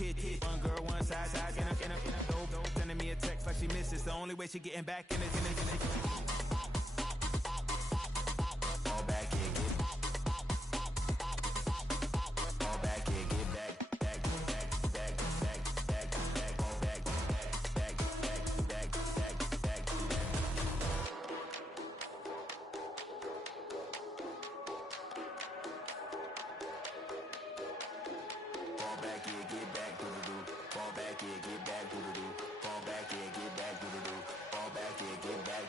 hit. One girl, one side, in a dope, sending me a text like she misses. The only way she getting back in it. Fall back here, get fall back here, get back.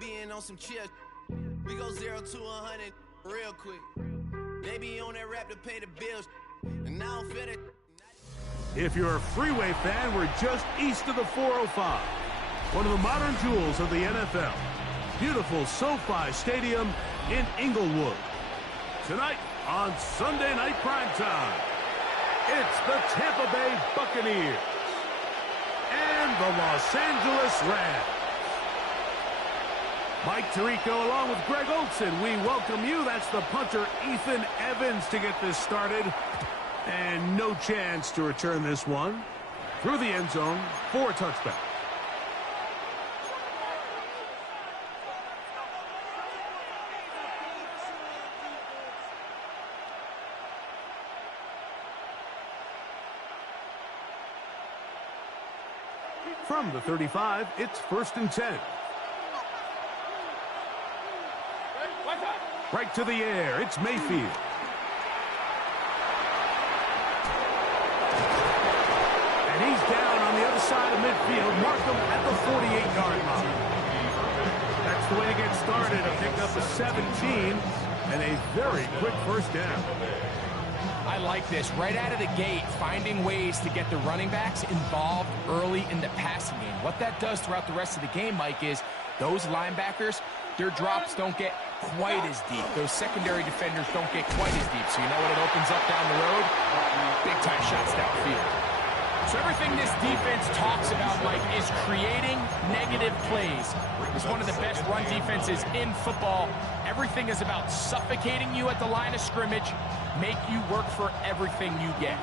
Being on some chill, we go 0 to 100 real quick. They be on that rap to pay the bills, and I don't feel it. If you're a Freeway fan, we're just east of the 405. One of the modern jewels of the NFL. Beautiful SoFi Stadium in Inglewood. Tonight on Sunday Night Primetime, it's the Tampa Bay Buccaneers and the Los Angeles Rams. Mike Tirico along with Greg Olson. We welcome you. That's the punter, Ethan Evans, to get this started. And no chance to return this one. Through the end zone for a touchback. From the 35, it's 1st and 10. Right to the air, it's Mayfield. And he's down on the other side of midfield. Mark him at the 48-yard line. That's the way to get started. A pickup of 17 and a very quick first down. I like this. Right out of the gate, finding ways to get the running backs involved early in the passing game. What that does throughout the rest of the game, Mike, is those linebackers, their drops don't get quite as deep. Those secondary defenders don't get quite as deep. So you know what it opens up down the road? Big-time shots downfield. So everything this defense talks about, Mike, is creating negative plays. It's one of the best run defenses in football. Everything is about suffocating you at the line of scrimmage, make you work for everything you get.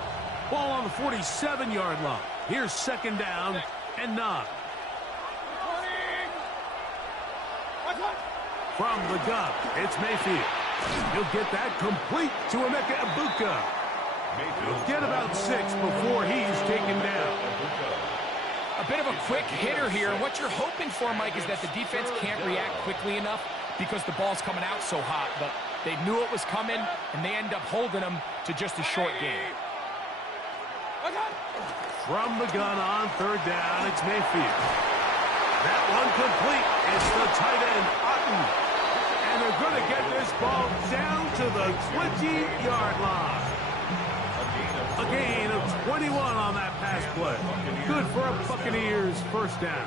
Ball on the 47-yard line. Here's 2nd down and 9. From the gun, it's Mayfield. He'll get that complete to Emeka Egbuka. He'll get about 6 before he's taken down. A bit of a quick hitter here. What you're hoping for, Mike, is that the defense can't react quickly enough because the ball's coming out so hot. But they knew it was coming, and they end up holding them to just a short game. From the gun on 3rd down, it's Mayfield. That one complete. It's the tight end, Otten. And they're going to get this ball down to the 20-yard line. A gain of 21 on that pass play. Good for a Buccaneers first down.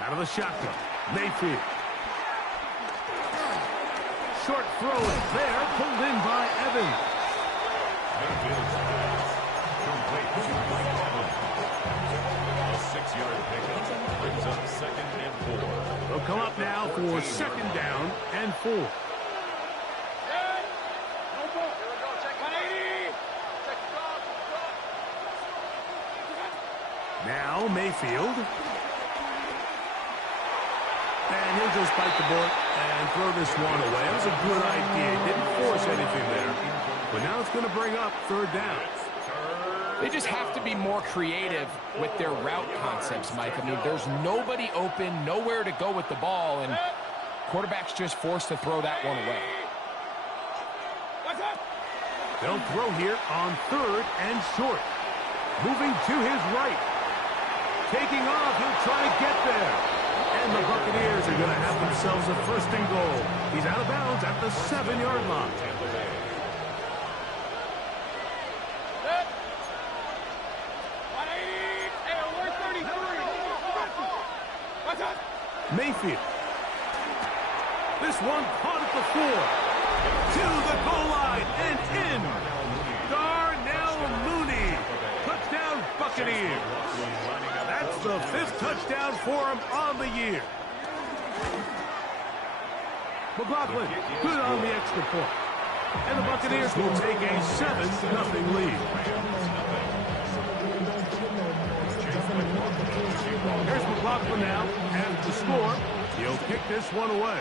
Out of the shotgun, Mayfield. Short throw is there, pulled in by Evans. A 6-yard pickup brings up 2nd and 4. They'll come up now for 2nd down and 4. Now Mayfield. And he'll just bite the bullet and throw this one away. That was a good idea. He didn't force anything there. But now it's going to bring up 3rd down. They just have to be more creative with their route concepts, Mike. I mean, there's nobody open, nowhere to go with the ball, and quarterback's just forced to throw that one away. They'll throw here on 3rd and short. Moving to his right. Taking off, he'll try to get there. And the Buccaneers are going to have themselves a 1st and goal. He's out of bounds at the 7-yard line. Mayfield. This one caught at the 4. To the goal line and in. Darnell Mooney. Touchdown Buccaneers. That's the 5th touchdown for him on the year. McLaughlin, good on the extra point. And the Buccaneers will take a 7-0 lead. Here's McLaughlin now, and the score. He'll kick this one away.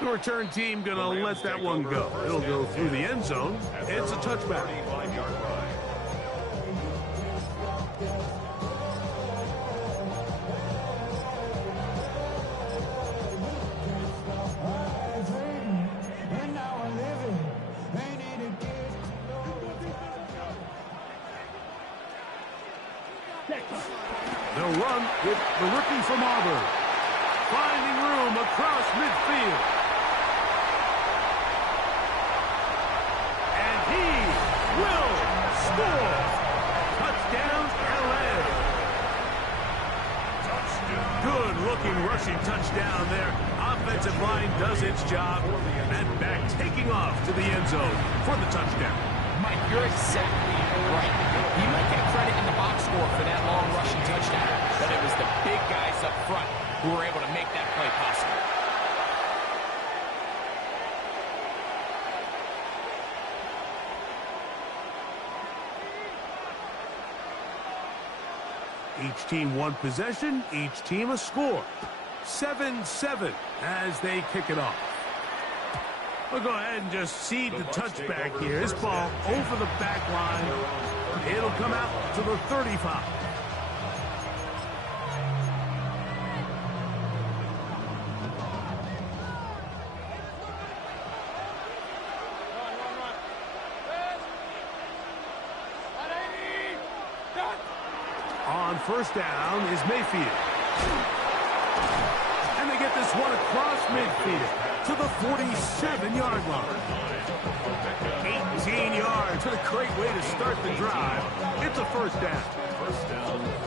The return team going to let that one go. It'll go through the end zone. It's a touchback. They'll run with the rookie from Auburn. Finding room across midfield. And he will score. Touchdown, LA. Good-looking rushing touchdown there. Offensive line does its job. And back taking off to the end zone for the touchdown. Mike, you're exactly right. He might get credit in the box score for that long rushing touchdown, but it was the big guys up front who were able to make that play possible. Each team one possession, each team a score. 7-7 as they kick it off. We'll go ahead and just seed the touchback here. This ball over the back line. It'll come out to the 35. On 1st down is Mayfield. And they get this one across midfield to the 47-yard line. 18 yards. What a great way to start the drive. It's a 1st down.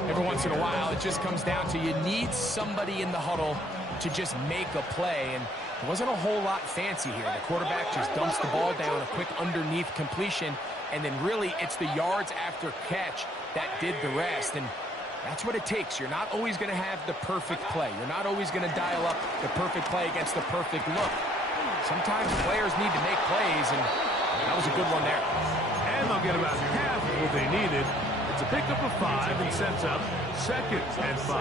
Every once in a while, it just comes down to you need somebody in the huddle to just make a play. And it wasn't a whole lot fancy here. The quarterback just dumps the ball down, a quick underneath completion, and then really it's the yards after catch that did the rest. And that's what it takes. You're not always going to have the perfect play. You're not always going to dial up the perfect play against the perfect look. Sometimes players need to make plays, and that was a good one there. And they'll get about half of what they needed. It's a pickup of 5 and sets up 2nd and 5.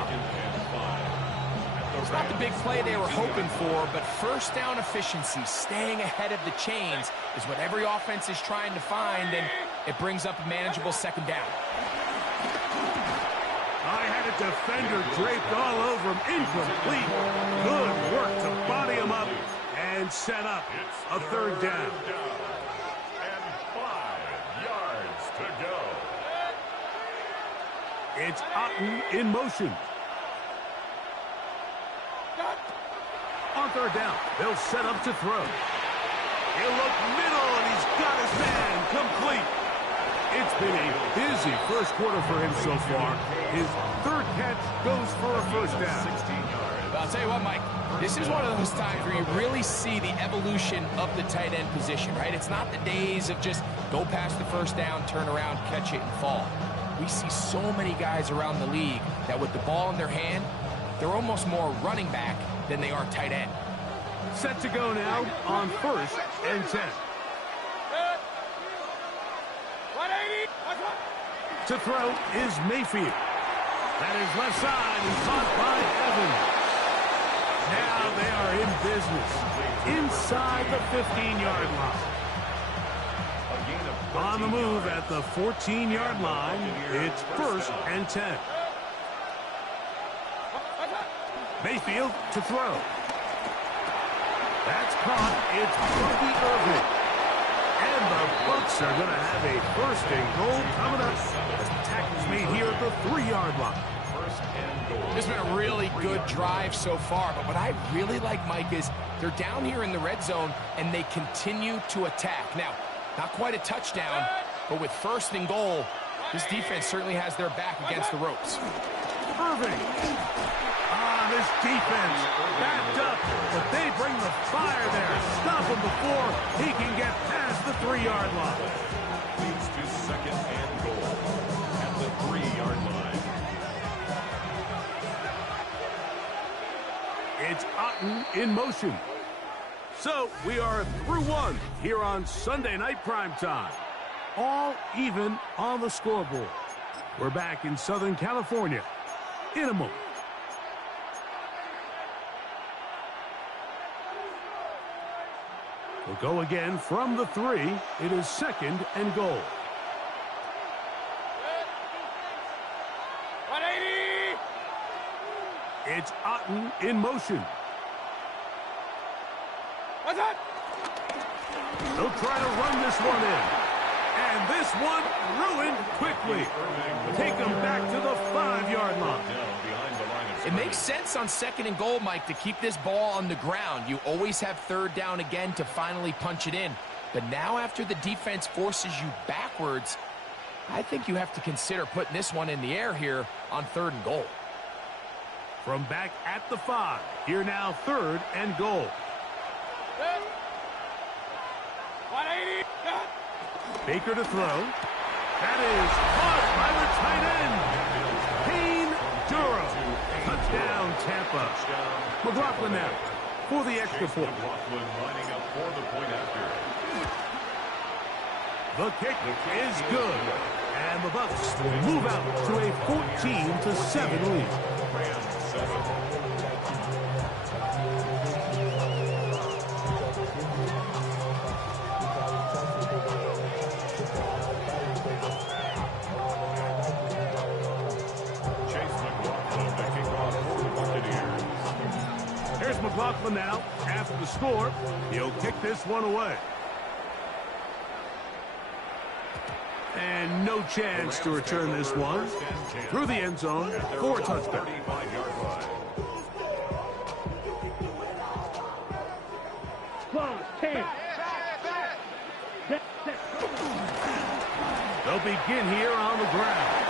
It's not the big play they were hoping for, but 1st down efficiency, staying ahead of the chains, is what every offense is trying to find, and it brings up a manageable 2nd down. I had a defender draped all over him. Incomplete. Good work to body him up and set up a 3rd down. And 5 yards to go. It's Otten in motion. On 3rd down, they'll set up to throw. He'll look middle, and he's got his man complete. It's been a busy 1st quarter for him so far. His 3rd catch goes for a 1st down. 16 yards. I'll tell you what, Mike, this is one of those times where you really see the evolution of the tight end position, right? It's not the days of just go past the 1st down, turn around, catch it, and fall. We see so many guys around the league that with the ball in their hand, they're almost more running back than they are tight end. Set to go now on 1st and 10. To throw is Mayfield. That is left side and caught by Evans. Now they are in business inside the 15-yard line. On the move at the 14-yard line, it's 1st and 10. Mayfield to throw. That's caught. It's Bobby Irving. And the Bucs are going to have a first and goal coming up as the tackle's made here at the 3-yard line. First and goal. This has been a really good drive so far, but what I really like, Mike, is they're down here in the red zone, and they continue to attack. Now, not quite a touchdown, but with first and goal, this defense certainly has their back against the ropes. Irving. This defense backed up, but they bring the fire there. Stop him before he can get past the 3-yard line. Leads to second and goal at the 3-yard line. It's Otten in motion. So we are through one here on Sunday Night Primetime. All even on the scoreboard. We're back in Southern California in a moment. We'll go again from the 3. It is second and goal. 180! It's Otten in motion. What's up? They'll try to run this one in. And this one ruined quickly. Take them back to the 5-yard line. It makes sense on second and goal, Mike, to keep this ball on the ground. You always have third down again to finally punch it in. But now after the defense forces you backwards, I think you have to consider putting this one in the air here on third and goal. From back at the 5, here now third and goal. 180! Baker to throw. That is caught by the tight end. Payne Durham. Touchdown, Tampa. McLaughlin now for the extra point. McLaughlin lining up for the point after. The kick is good. And the Bucs will move out to a 14-7 lead. Rams 7. McLaughlin now after the score. He'll kick this one away. And no chance to return this one through the end zone for a touchdown. They'll begin here on the ground.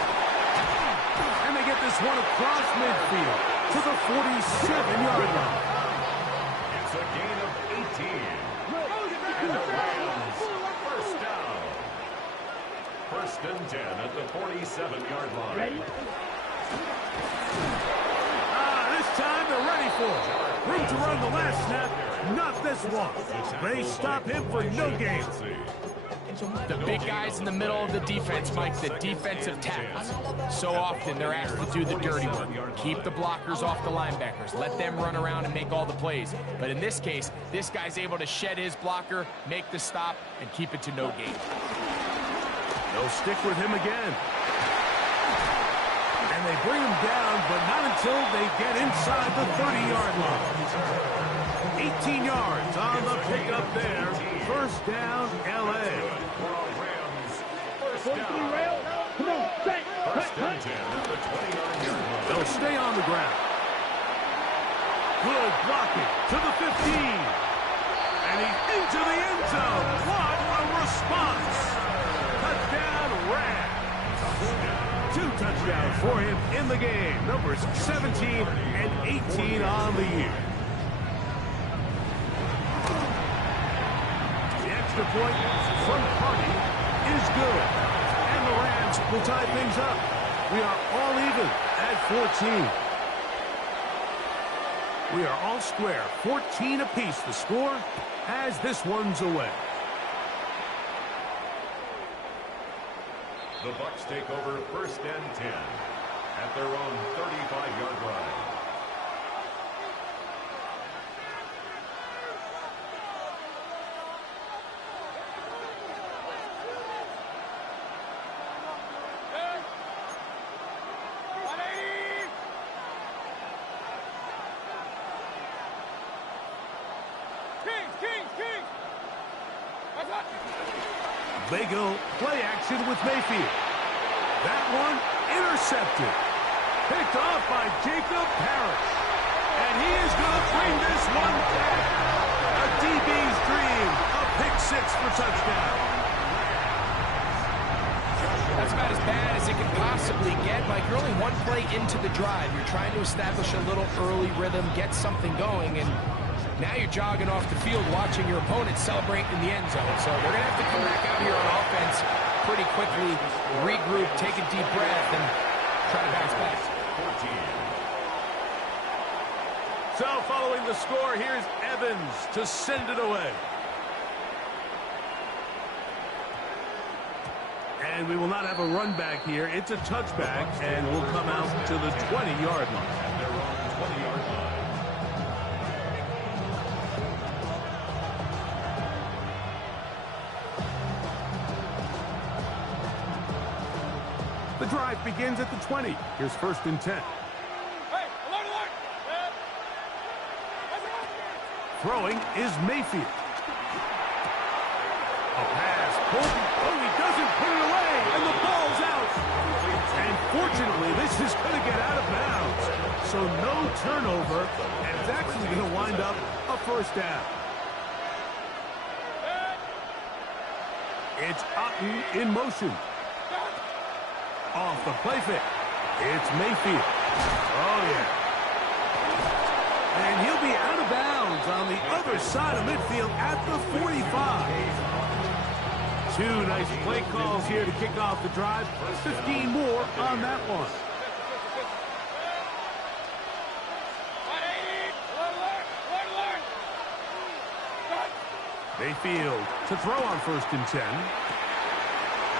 And they get this one across midfield to the 47-yard line. It's a gain of 18. And the Rams first down. First and 10 at the 47-yard line. This time they're ready for it. Room to run the last snap, not this one. They stop him for no gain. The big guys in the middle of the defense, Mike, the defensive tackles. So often they're asked to do the dirty work. Keep the blockers off the linebackers. Let them run around and make all the plays. But in this case, this guy's able to shed his blocker, make the stop, and keep it to no gain. They'll stick with him again. And they bring him down, but not until they get inside the 30-yard line. 18 yards on the pickup there. First down, L.A. First and 10 at the 20-yard line. They'll stay on the ground. Good blocking to the 15. And he's into the end zone. What a response. Touchdown, Rams. 2 touchdowns for him in the game. Numbers 17 and 18 on the year. The extra point from Hardy is good. And the Rams will tie things up. We are all even at 14. We are all square. 14 apiece the score as this one's away. The Bucs take over first and 10 at their own 35-yard line. They go play action with Mayfield. That one intercepted. Picked off by Jacob Parrish. And he is going to bring this one back. A DB's dream. A pick six for touchdown. That's about as bad as it can possibly get. Mike, you're only one play into the drive. You're trying to establish a little early rhythm, get something going, and now you're jogging off the field watching your opponent celebrate in the end zone. So they're going to have to come back out here on offense pretty quickly, regroup, take a deep breath, and try to bounce back. So following the score, here's Evans to send it away. And we will not have a run back here. It's a touchback, and we'll come out to the 20-yard line. And they're on the 20-yard line. The drive begins at the 20. Here's 1st and 10. Throwing is Mayfield. A pass. Oh, he doesn't put it away, and the ball's out. And fortunately, this is going to get out of bounds. So no turnover, and it's actually going to wind up a first down. It's Otten in motion. Off the play fake. It's Mayfield. Oh, yeah. And he'll be out of bounds on the other side of midfield at the 45. Two nice play calls here to kick off the drive. 15 more on that one. Mayfield to throw on 1st and 10.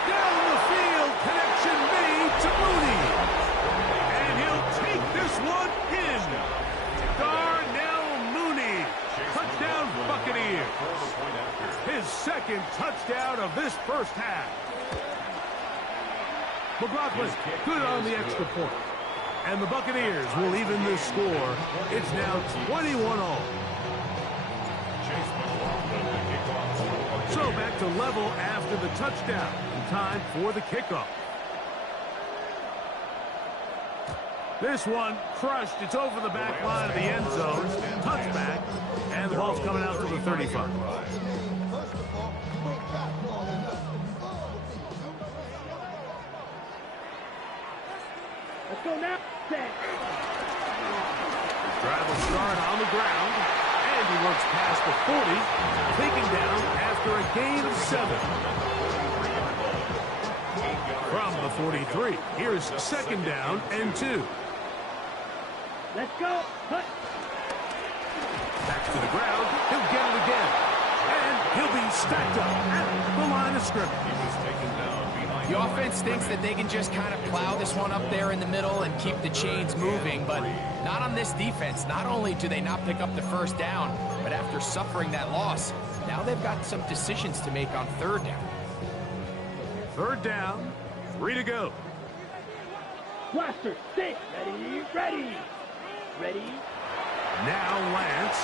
Down the field, connection made to Mooney. And he'll take this one in. Darnell Mooney. Touchdown Buccaneers. His 2nd touchdown of this first half. McLaughlin good on the extra point. And the Buccaneers will even this score. It's now 21-all. So back to level after the touchdown. And time for the kickoff. This one crushed. It's over the back line of the end zone. Touchback. And the ball's coming out to the 35. Let's go now. Drive will start on the ground. And he works past the 40. Taken down after a gain of 7. From the 43. Here's 2nd down and 2. Let's go. Hut. Back to the ground. He'll get it again. And he'll be stacked up at the line of scrimmage. The offense thinks that they can just kind of plow this one up there in the middle and keep the chains moving, but not on this defense. Not only do they not pick up the 1st down, but after suffering that loss, now they've got some decisions to make on 3rd down. 3rd down, 3 to go. Blaster, stick. Ready. Now Lance.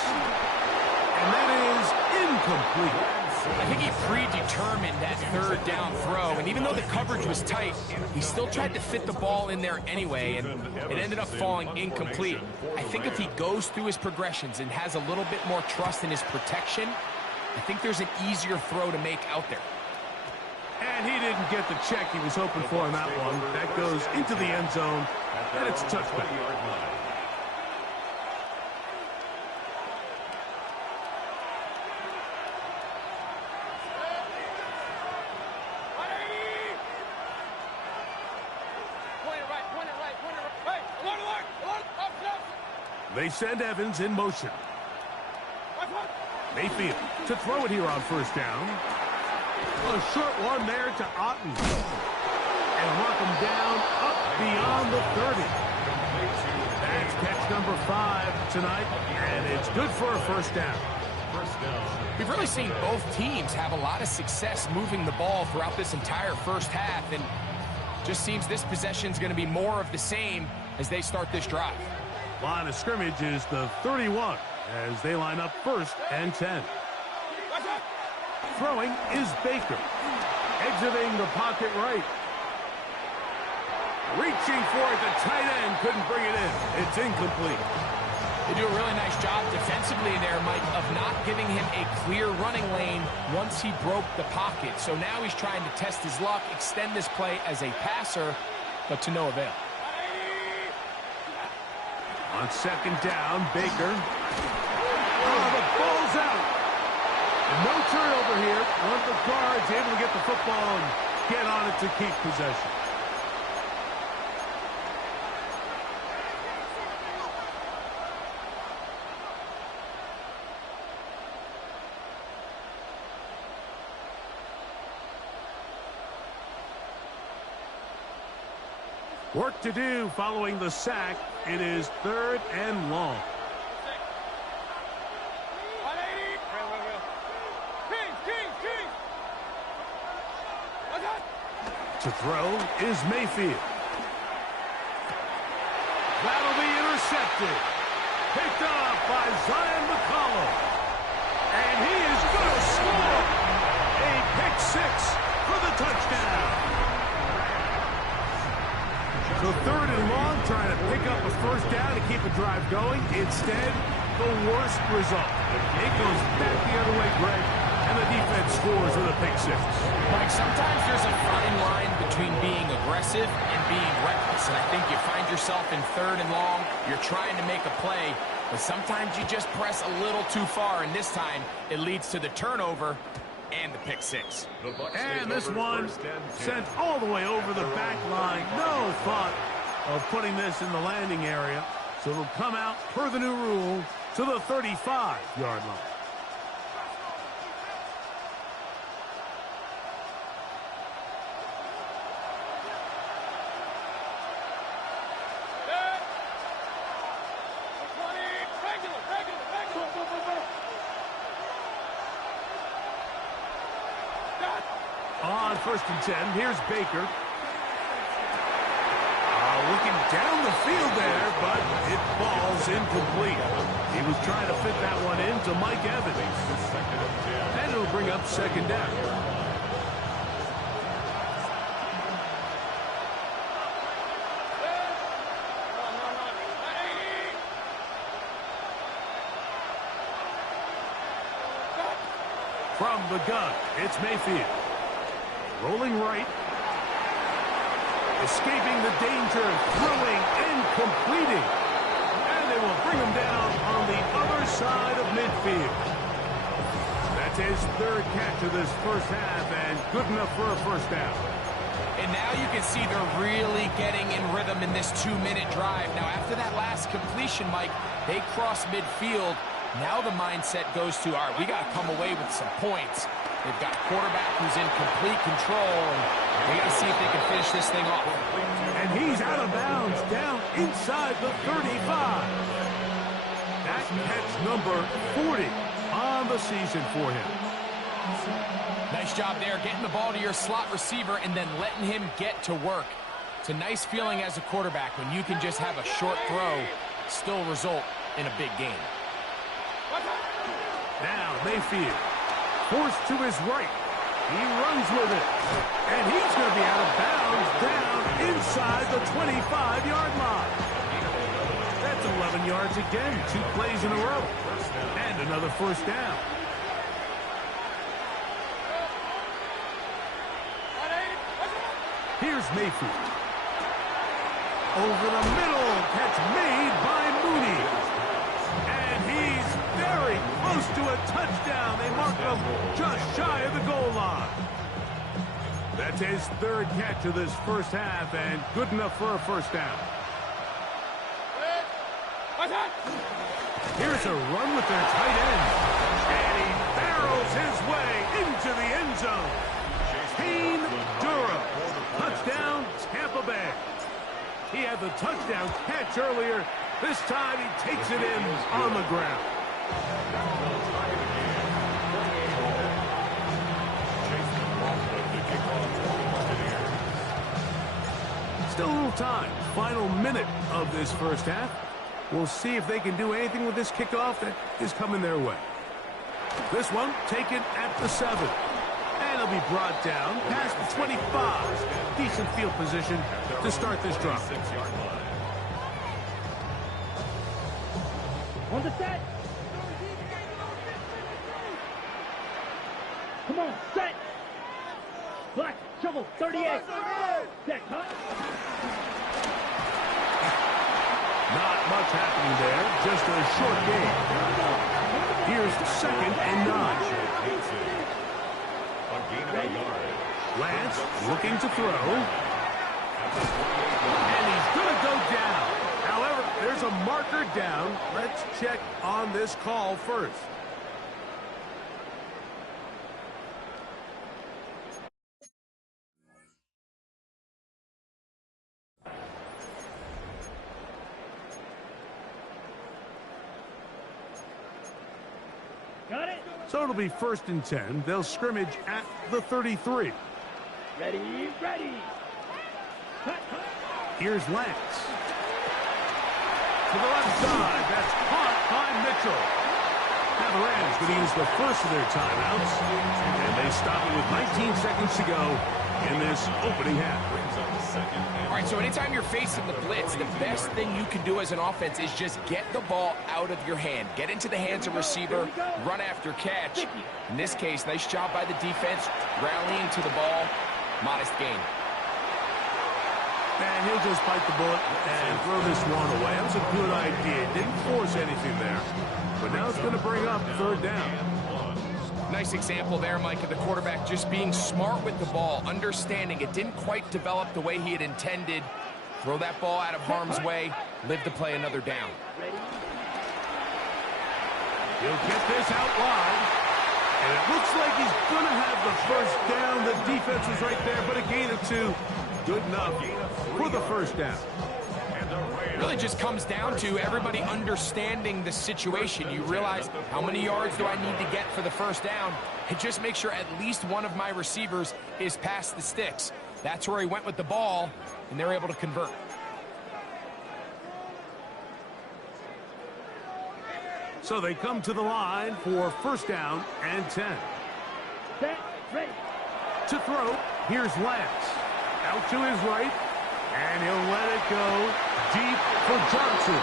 And that is incomplete. I think he predetermined that 3rd down throw, and even though the coverage was tight, he still tried to fit the ball in there anyway, and it ended up falling incomplete. I think if he goes through his progressions and has a little bit more trust in his protection, I think there's an easier throw to make out there. And he didn't get the check he was hoping for on that one. That goes into the end zone, and it's a touchback. They send Evans in motion. Mayfield to throw it here on 1st down. A short one there to Otten. And mark him down up beyond the 30. That's catch number 5 tonight, and it's good for a 1st down. We've really seen both teams have a lot of success moving the ball throughout this entire first half, and just seems this possession's going to be more of the same as they start this drive. Line of scrimmage is the 31 as they line up 1st and 10. Throwing is Baker. Exiting the pocket right. Reaching for it, the tight end couldn't bring it in. It's incomplete. They do a really nice job defensively there, Mike, of not giving him a clear running lane once he broke the pocket. So now he's trying to test his luck, extend this play as a passer, but to no avail. On second down, Baker. Oh, the ball's out. And no turnover here. One of the guards able to get the football and get on it to keep possession. Work to do following the sack. It is 3rd and long. To throw is Mayfield. That'll be intercepted. Picked up by Zion McCollum. And he is going to score. A pick six for the touchdown. So 3rd and long, trying to pick up a first down to keep a drive going. Instead, the worst result. It goes back the other way, Greg, and the defense scores with a pick six. Mike, sometimes there's a fine line between being aggressive and being reckless. And I think you find yourself in 3rd and long, you're trying to make a play, but sometimes you just press a little too far, and this time it leads to the turnover and the pick six. And this one sent all the way over the back line. No thought of putting this in the landing area. So it'll come out, per the new rule, to the 35-yard line. On 1st and 10, here's Baker. Looking down the field there, but it falls incomplete. He was trying to fit that one into Mike Evans. And it'll bring up 2nd down. From the gun, it's Mayfield. Rolling right. Escaping the danger, throwing and completing. And they will bring him down on the other side of midfield. That's his 3rd catch of this first half, and good enough for a first down. And now you can see they're really getting in rhythm in this 2-minute drive. Now, after that last completion, Mike, they cross midfield. Now the mindset goes to, all right, we got to come away with some points. They've got a quarterback who's in complete control, and they got to see if they can finish this thing off. And he's out of bounds, down inside the 35. That's catch number 40 on the season for him. Nice job there, getting the ball to your slot receiver and then letting him get to work. It's a nice feeling as a quarterback when you can just have a short throw, still result in a big game. Now Mayfield, forced to his right. He runs with it. And he's going to be out of bounds down inside the 25-yard line. That's 11 yards again, 2 plays in a row. And another first down. Here's Mayfield. Over the middle, catch made by Mooney. And he's very close to a touchdown. They mark him just shy of the goal line. That's his 3rd catch of this first half, and good enough for a first down. Here's a run with their tight end. And he barrels his way into the end zone. Payne Durham. Touchdown, Tampa Bay. He had the touchdown catch earlier. This time he takes it in on the ground. Still a little time. Final minute of this first half. We'll see if they can do anything with this kickoff that is coming their way. This one taken at the 7. And it'll be brought down past the 25. Decent field position to start this drive. On the set. Come on, set. Black, shovel, 38. Set, cut. Not much happening there, just a short game. Here's 2nd and 9. Lance looking to throw. And he's going to go down. However, there's a marker down. Let's check on this call first. Got it. So it'll be 1st and 10. They'll scrimmage at the 33. Ready, ready. Cut, cut. Here's Lance. To the left side. That's caught by Mitchell. Now the Rams going to use the first of their timeouts. And they stop it with 19 seconds to go in this opening half. All right, so anytime you're facing the blitz, the best thing you can do as an offense is just get the ball out of your hand. Get into the hands of receiver, run after catch. In this case, nice job by the defense, rallying to the ball. Modest gain. And he'll just bite the bullet and throw this one away. That was a good idea. Didn't force anything there. But now it's going to bring up 3rd down. Nice example there, Mike, of the quarterback just being smart with the ball, understanding it didn't quite develop the way he had intended. Throw that ball out of harm's way, live to play another down. He'll get this out wide. And it looks like he's going to have the 1st down. The defense was right there, but a gain of 2. Good enough for the 1st down. It really just comes down to everybody understanding the situation. You realize, how many yards do I need to get for the 1st down? And just make sure at least one of my receivers is past the sticks. That's where he went with the ball, and they're able to convert. So they come to the line for 1st down and 10. Set, ready. To throw, here's Lance. Out to his right, and he'll let it go deep for Johnson.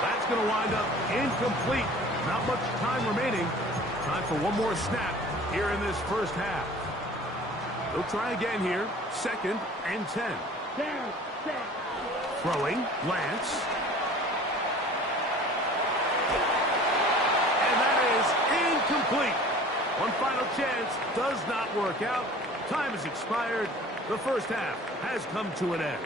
That's going to wind up incomplete. Not much time remaining. Time for one more snap here in this 1st half. They'll try again here. 2nd and 10. Down, set. Throwing, Lance. And that is incomplete. One final chance does not work out. Time has expired. The 1st half has come to an end.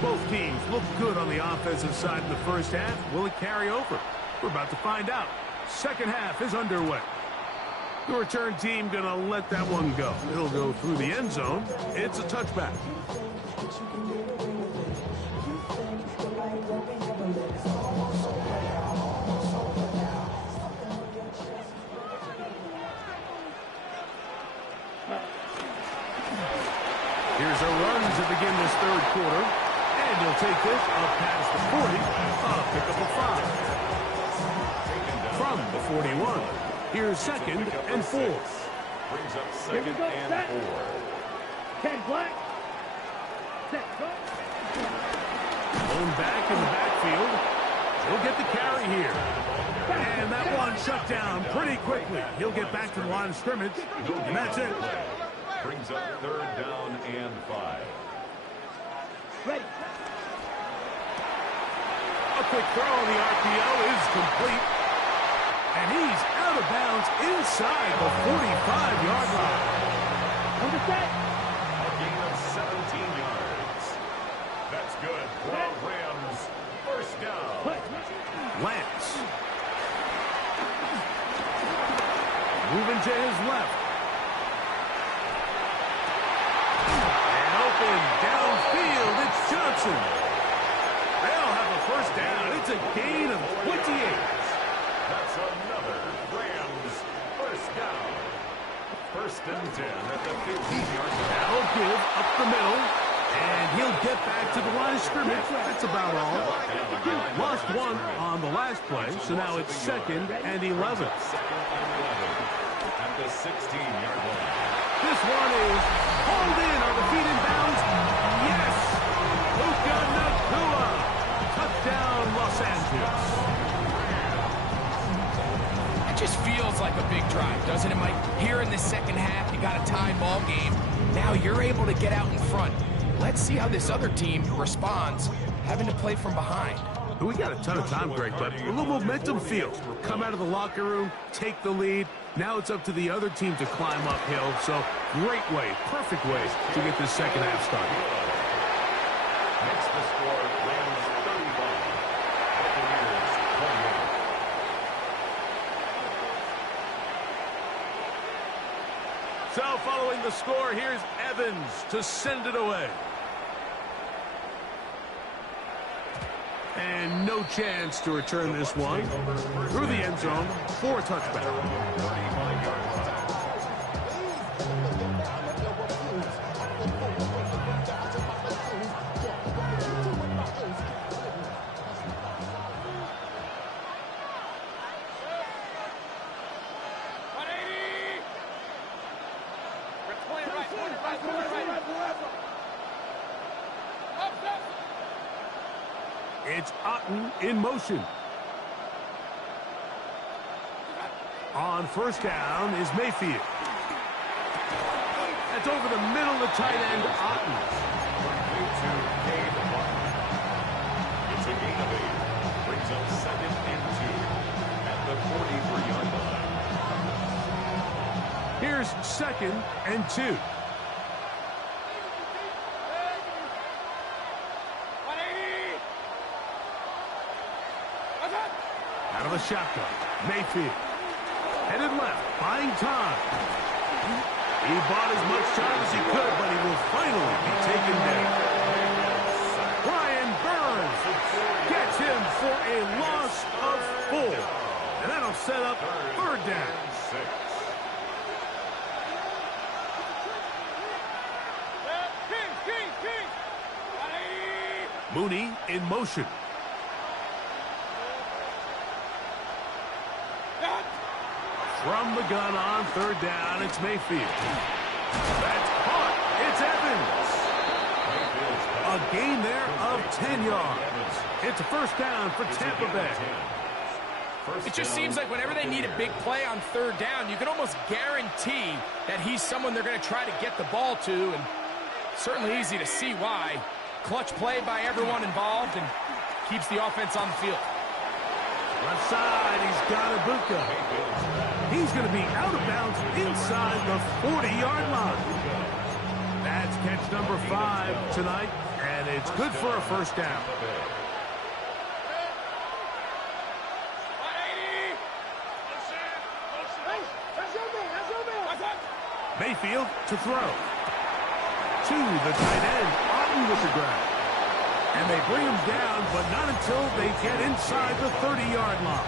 Both teams look good on the offensive side in the 1st half. Will it carry over? We're about to find out. 2nd half is underway. The return team going to let that one go. It'll go through the end zone. It's a touchback. Here's a run to begin this 3rd quarter. And he'll take this up past the 40. Pick up a 5. From the 41. Here's 2nd and 4. Brings up 2nd Here we go, and set. 4. 10 black. Set, go. Blown back in the backfield. He'll get the carry here. And that one shut down pretty quickly. He'll get back to the line of scrimmage. And that's it. Brings up 3rd down and 5. Ready. A quick throw on the RPO is complete. And he's out of bounds inside the 45-yard line. On the set. A gain of 17 yards. That's good for the Rams. 1st down. Put. Lance. Moving to his left. And open downfield. It's Johnson. They'll have a 1st down. It's a gain of 28. That's another Rams 1st down. First and 10 at the 15-yard line. That'll give up the middle. And he'll get back to the line of scrimmage. That's about all. Lost one on the last play, so now it's 2nd and 11. 2nd and 11 at the 16-yard line. This one is hauled in on the feet in bounds. Yes! Puka Nacua. Touchdown, Los Angeles. It just feels like a big drive, doesn't it, Mike? Here in the second half, you got a tie ball game. Now you're able to get out in front. Let's see how this other team responds, having to play from behind. We got a ton of time, Greg, but a little momentum feel. Come out of the locker room, take the lead. Now it's up to the other team to climb uphill. So great way, perfect way to get this second half started. Makes the score Rams 35, Buccaneers 28. So following the score, here's Evans to send it away. And no chance to return this one through the end zone for a touchback. 35-yard line. It's Otten in motion. On first down is Mayfield. That's over the middle of the tight end, Otten. It's a gain of 8. Brings up 2nd and 2 at the 43-yard line. Here's 2nd and 2. Out of the shotgun, Mayfield. Headed left, buying time. He bought as much time as he could, but he will finally be taken down. Brian Burns gets him for a loss of 4. And that'll set up 3rd down. Mooney in motion. From the gun on 3rd down, it's Mayfield. That's caught. It's Evans. A gain there of 10 yards. It's a 1st down for Tampa Bay. It just seems like whenever they need a big play on 3rd down, you can almost guarantee that he's someone they're going to try to get the ball to, and certainly easy to see why. Clutch play by everyone involved and keeps the offense on the field. Left side, he's got Ibuka. He's going to be out of bounds inside the 40-yard line. That's catch number 5 tonight, and it's good for a 1st down. Mayfield to throw. To the tight end, Otten with the grab. And they bring him down, but not until they get inside the 30-yard line.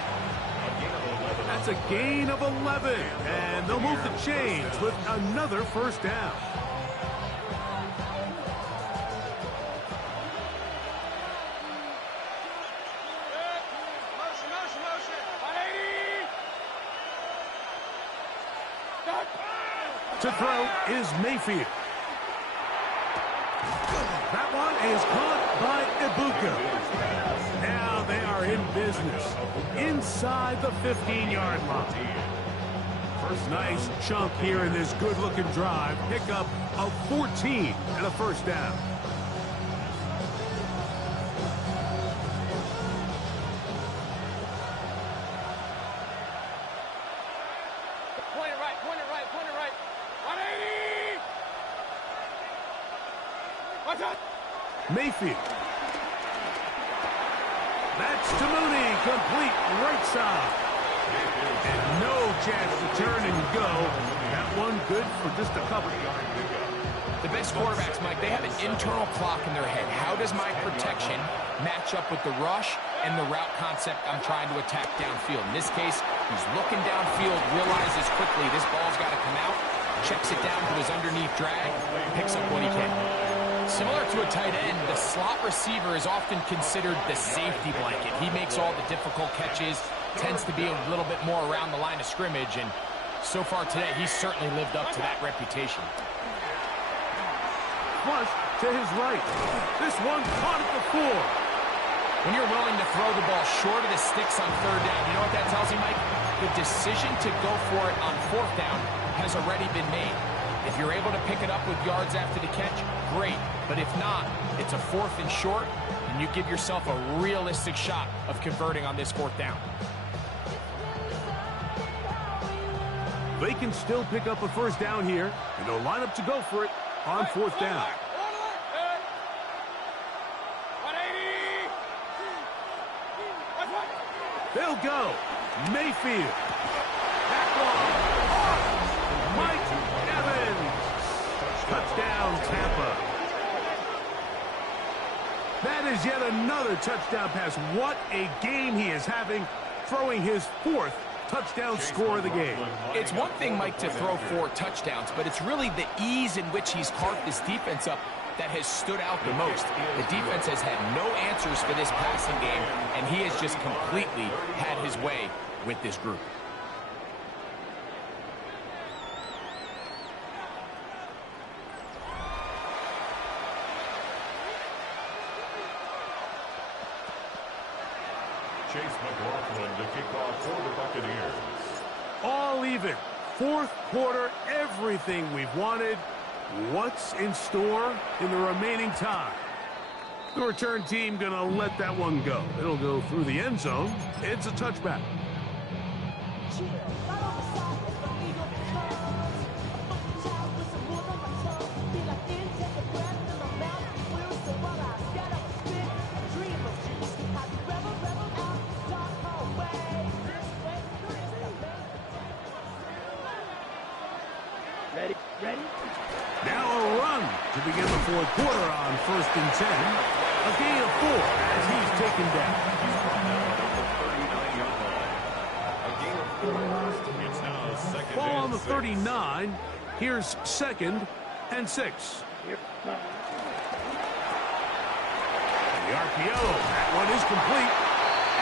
That's a gain of 11, and they'll move the chains with another 1st down. To throw is Mayfield. That one is caught by Ibuka. Now they are in business inside the 15-yard line. First nice chunk here in this good-looking drive. Pickup of 14 and a 1st down. Mayfield. That's to Mooney, complete right side. And no chance to turn and go. That one good for just a couple. The best quarterbacks, Mike, they have an internal clock in their head. How does my protection match up with the rush and the route concept I'm trying to attack downfield? In this case, he's looking downfield, realizes quickly this ball's got to come out. checks it down to his underneath drag, picks up what he can. Similar to a tight end, the slot receiver is often considered the safety blanket. He makes all the difficult catches, tends to be a little bit more around the line of scrimmage, and so far today, he's certainly lived up to that reputation. Flush to his right. This one caught at the 4. When you're willing to throw the ball short of the sticks on third down, you know what that tells you, Mike? The decision to go for it on fourth down has already been made. If you're able to pick it up with yards after the catch, great. But if not, it's a 4th and short, and you give yourself a realistic shot of converting on this 4th down. They can still pick up a first down here, and they'll line up to go for it on 4th down. They'll go. Mayfield. Back one. Mike Evans. Touchdown, Tampa. That is yet another touchdown pass. What a game he is having, throwing his 4th touchdown score of the game. It's one thing, Mike, to throw 4 touchdowns, but it's really the ease in which he's carved this defense up that has stood out the most. The defense has had no answers for this passing game, and he has just completely had his way with this group. Chase McLaughlin to kick off for the Buccaneers. All even. 4th quarter, everything we've wanted. What's in store in the remaining time? The return team going to let that one go. It'll go through the end zone. It's a touchback. Ready? Now a run to begin the 4th quarter on 1st and 10. A gain of 4 as he's taken down. It's now 2nd Ball on and the 6. 39. Here's 2nd and 6. The RPO. That one is complete.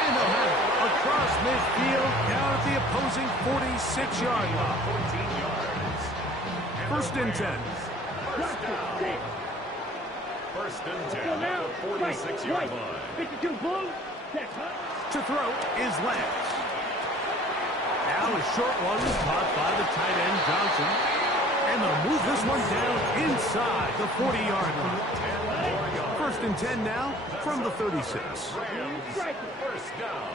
And they'll have it across midfield down at the opposing 46-yard line. 14 yards. 1st and 10. First and 10 at the 46-yard line. 52 blue. That's hot. To throw is Lance. Now a short one caught by the tight end Johnson. And they'll move this one down inside the 40-yard line. 1st and 10 now from the 36. First down.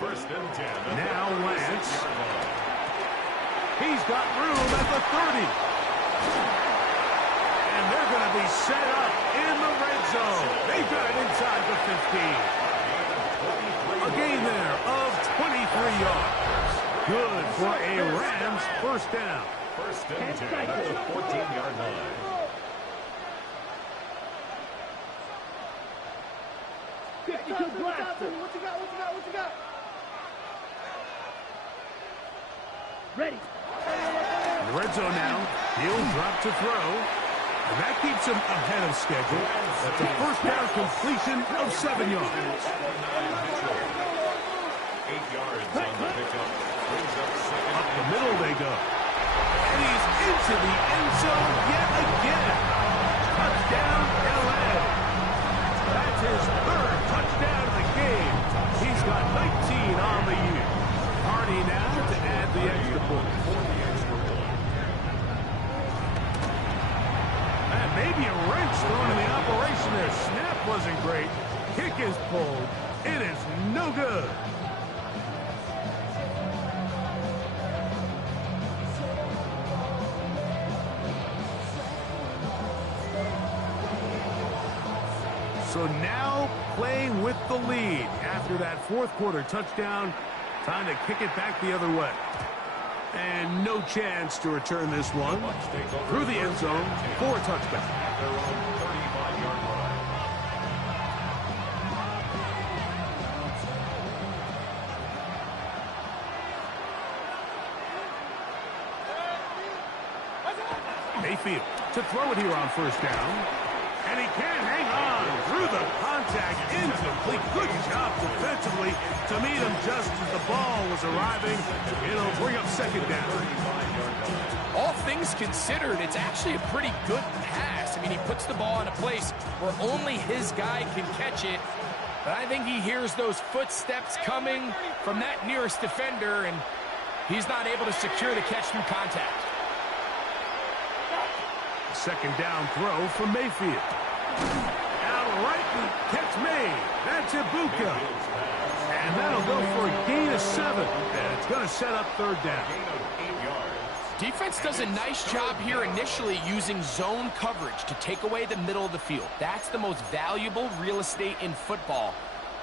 First and 10. Now Lance. He's got room at the 30. And they're going to be set up in the red zone. They've got it inside the 15. A gain there of 23 yards. Good for a Rams first down. First and 10 at the 14-yard line. What you got? Ready. In the red zone now. He'll drop to throw. And that keeps him ahead of schedule. That's a first down completion of 7 yards. 8 yards on the pickup. Brings up second. Up the middle they go. And he's into the end zone yet again. Touchdown, LA. That's his 3rd touchdown of the game. He's got 19 on the year. Hardy now to add the extra point. And maybe a wrench thrown in the operation there. Snap wasn't great. Kick is pulled. It is no good. So now playing with the lead after that 4th quarter touchdown. Time to kick it back the other way. And no chance to return this one through the end zone for a touchback. At their own 35-yard line. Mayfield to throw it here on first down. And he can't hang on through the contact, incomplete. Good job defensively to meet him just as the ball was arriving. It'll bring up second down. All things considered, it's actually a pretty good pass. I mean, he puts the ball in a place where only his guy can catch it. But I think he hears those footsteps coming from that nearest defender, and he's not able to secure the catch through contact. Second down throw from Mayfield. Outright catch made. That's Ibuka. And that'll go for a gain of 7. And it's going to set up third down. Defense does a nice job here initially using zone coverage to take away the middle of the field. That's the most valuable real estate in football.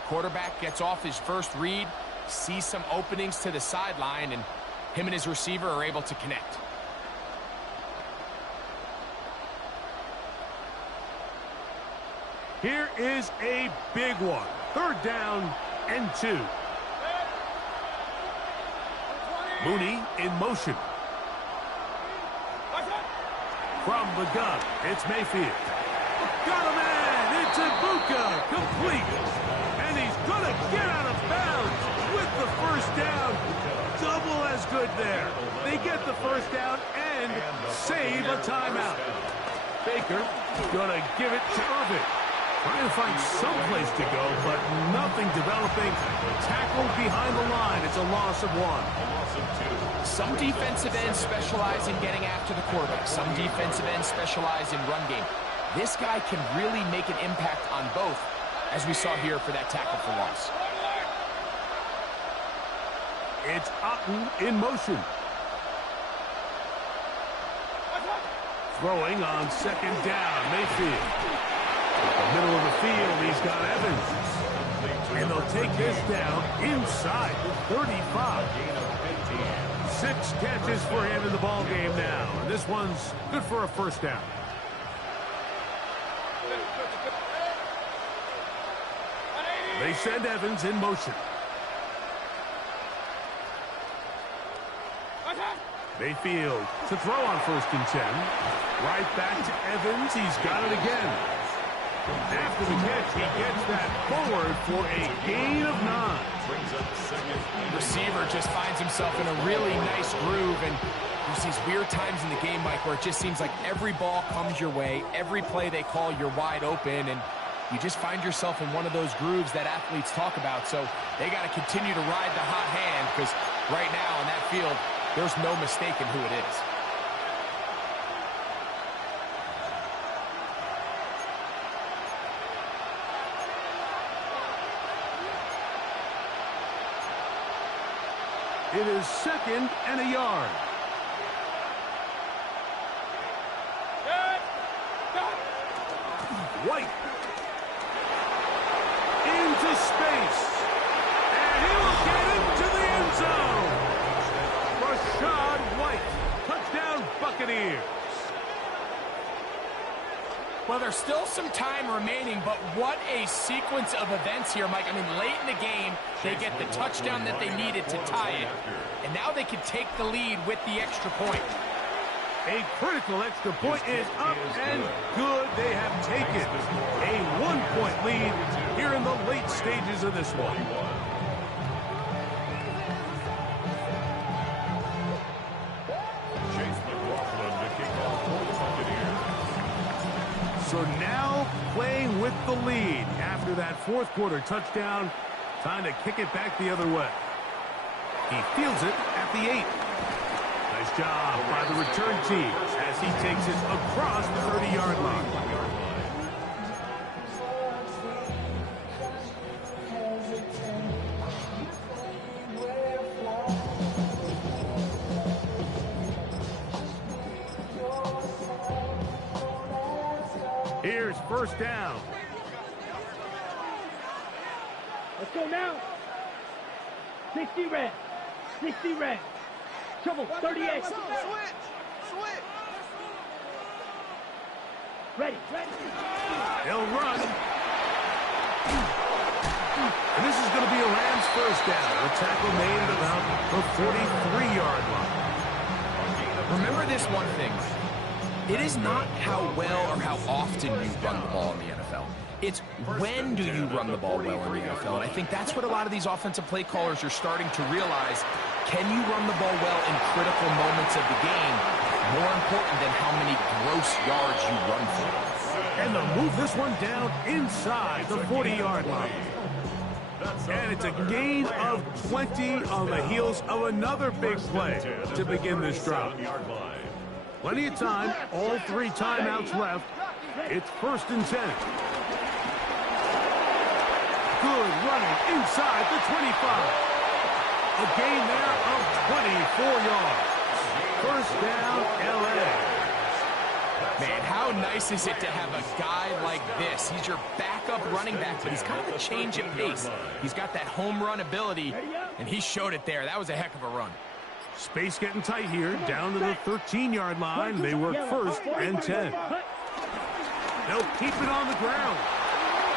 Quarterback gets off his first read, sees some openings to the sideline, and him and his receiver are able to connect. Here is a big one. Third down and 2. Mooney in motion. From the gun, it's Mayfield. Got a man. It's Ibuka. Complete. And he's going to get out of bounds with the first down. Double as good there. They get the first down and save a timeout. Baker going to give it to Irving. Trying to find some place to go, but nothing developing. Tackled behind the line. It's a loss of 1. Some defensive ends specialize in getting after the quarterback. Some defensive ends specialize in run game. This guy can really make an impact on both, as we saw here for that tackle for loss. It's Otten in motion. Throwing on second down. Mayfield. The middle of the field, he's got Evans. And they'll take this down inside the 35. 6 catches for him in the ball game now. And this one's good for a first down. They send Evans in motion. Mayfield to throw on first and 10. Right back to Evans. He's got it again. After the catch, he gets that forward for a gain of 9. Receiver just finds himself in a really nice groove, and there's these weird times in the game, Mike, where it just seems like every ball comes your way, every play they call, you're wide open, and you just find yourself in one of those grooves that athletes talk about. So they got to continue to ride the hot hand, because right now on that field, there's no mistaking who it is. It is second and a yard. White. Into space. And he will get into the end zone. Rashad White. Touchdown Buccaneers. Well, there's still some time remaining, but what a sequence of events here, Mike. I mean, late in the game, they get the touchdown that they needed to tie it, and now they can take the lead with the extra point. A critical extra point is up and good. They have taken a 1-point lead here in the late stages of this one. So now playing with the lead after that fourth quarter touchdown. Time to kick it back the other way. He fields it at the 8. Nice job by the return team as he takes it across the 30-yard line. Here's first down. Let's go now. 60 red. 60 red. Trouble, 38. Switch. Ready. He'll run. And this is going to be a Rams first down. A tackle made at about the 43-yard line. Remember this one thing. It is not how well or how often you run the ball in the NFL. It's when do you run the ball well in the NFL. And I think that's what a lot of these offensive play callers are starting to realize. Can you run the ball well in critical moments of the game? More important than how many gross yards you run for. And they'll move this one down inside the 40-yard line. And it's a gain of 20 on the heels of another big play to begin this drive. Plenty of time, all 3 timeouts left. It's 1st and 10. Good running inside the 25. A gain there of 24 yards. 1st down, LA. Man, how nice is it to have a guy like this? He's your backup running back, but he's kind of a change of pace. He's got that home run ability, and he showed it there. That was a heck of a run. Space getting tight here, down to the 13-yard line. They work 1st and 10. They'll keep it on the ground.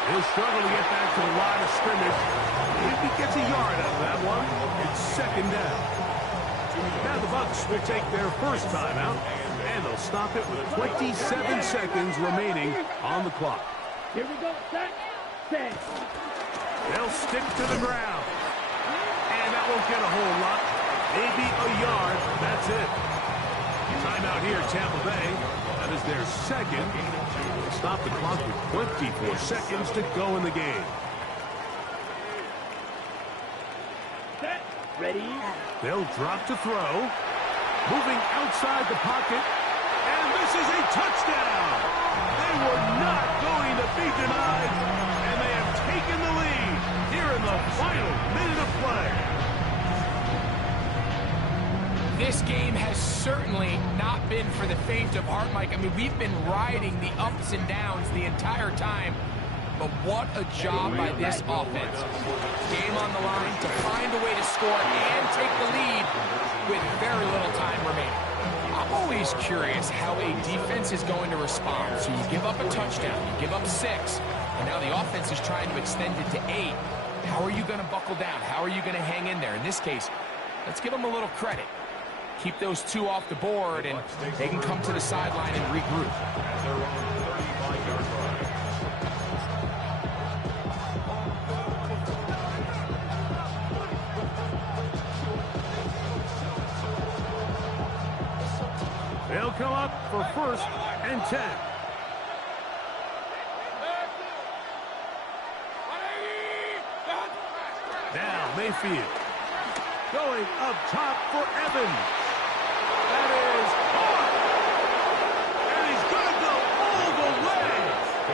He'll struggle to get back to the line of scrimmage. If he gets a yard out of that one, it's 2nd down. Now the Bucs will take their first timeout, and they'll stop it with 27 seconds remaining on the clock. Here we go. Set. They'll stick to the ground. And that won't get a whole lot. Maybe a yard. That's it. Timeout here, Tampa Bay. That is their 2nd. They'll stop the clock with 24 seconds to go in the game. Set. Ready. They'll drop to throw. Moving outside the pocket. And this is a touchdown. They were not going to be denied. And they have taken the lead here in the final minute of play. This game has certainly not been for the faint of heart, Mike. I mean, we've been riding the ups and downs the entire time. But what a job by this offense. Game on the line to find a way to score and take the lead with very little time remaining. I'm always curious how a defense is going to respond. So you give up a touchdown, you give up 6, and now the offense is trying to extend it to 8. How are you going to buckle down? How are you going to hang in there? In this case, let's give them a little credit. Keep those 2 off the board, and they can come to the sideline and regroup. They'll come up for 1st and 10. Now Mayfield going up top for Evans. That is hard. And he's going to go all the way.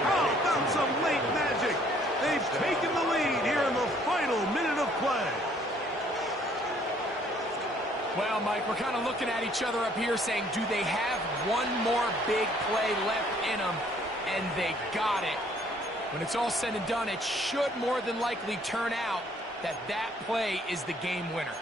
How about some late magic? They've taken the lead here in the final minute of play. Well, Mike, we're kind of looking at each other up here saying, do they have one more big play left in them? And they got it. When it's all said and done, it should more than likely turn out that that play is the game winner.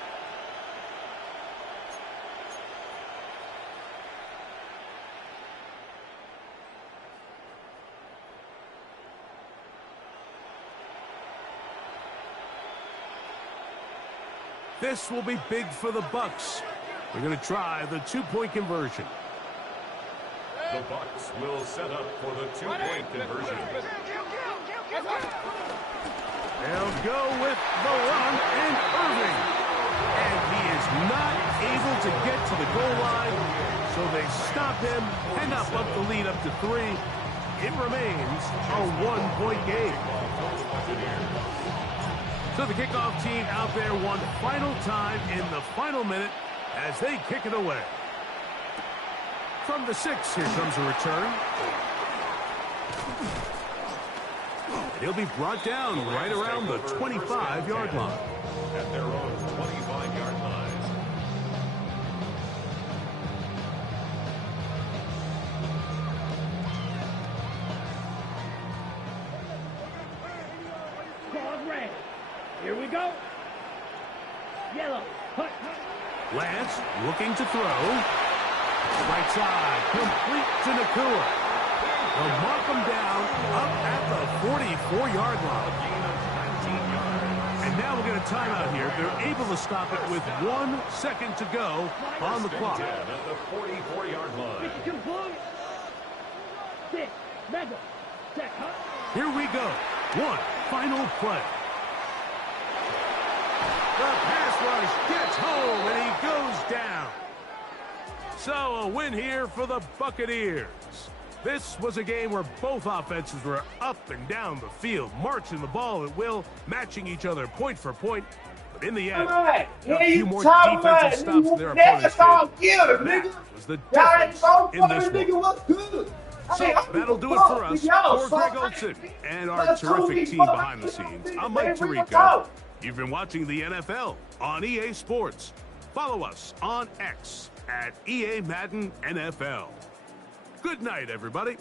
This will be big for the Bucs. They're going to try the 2-point conversion. The Bucs will set up for the 2-point conversion. They'll go with the run and Irving. And he is not able to get to the goal line, so they stop him and up the lead up to 3. It remains a 1-point game. So the kickoff team out there one final time in the final minute as they kick it away. From the 6, here comes a return. He'll be brought down right around the 25-yard line. At their own 25-yard line. Cause red. Here we go. Yellow. Hut. Lance looking to throw. Right side, complete to Nakua. They'll mark him down up at the 44-yard line. And now we'll get a timeout here. They're able to stop it with 1 second to go on the clock. At the 44-yard line. 6. Mega. Check, huh? Here we go. One final play. The pass rush gets home, and he goes down. So a win here for the Buccaneers. This was a game where both offenses were up and down the field, marching the ball at will, matching each other point for point. But in the end, a few more defensive stops than their opponents did. That was the difference in this one. So that'll do it for us. For Greg Olson and our terrific team behind the scenes, I'm Mike Tirico. You've been watching the NFL on EA Sports. Follow us on X at EA Madden NFL. Good night, everybody.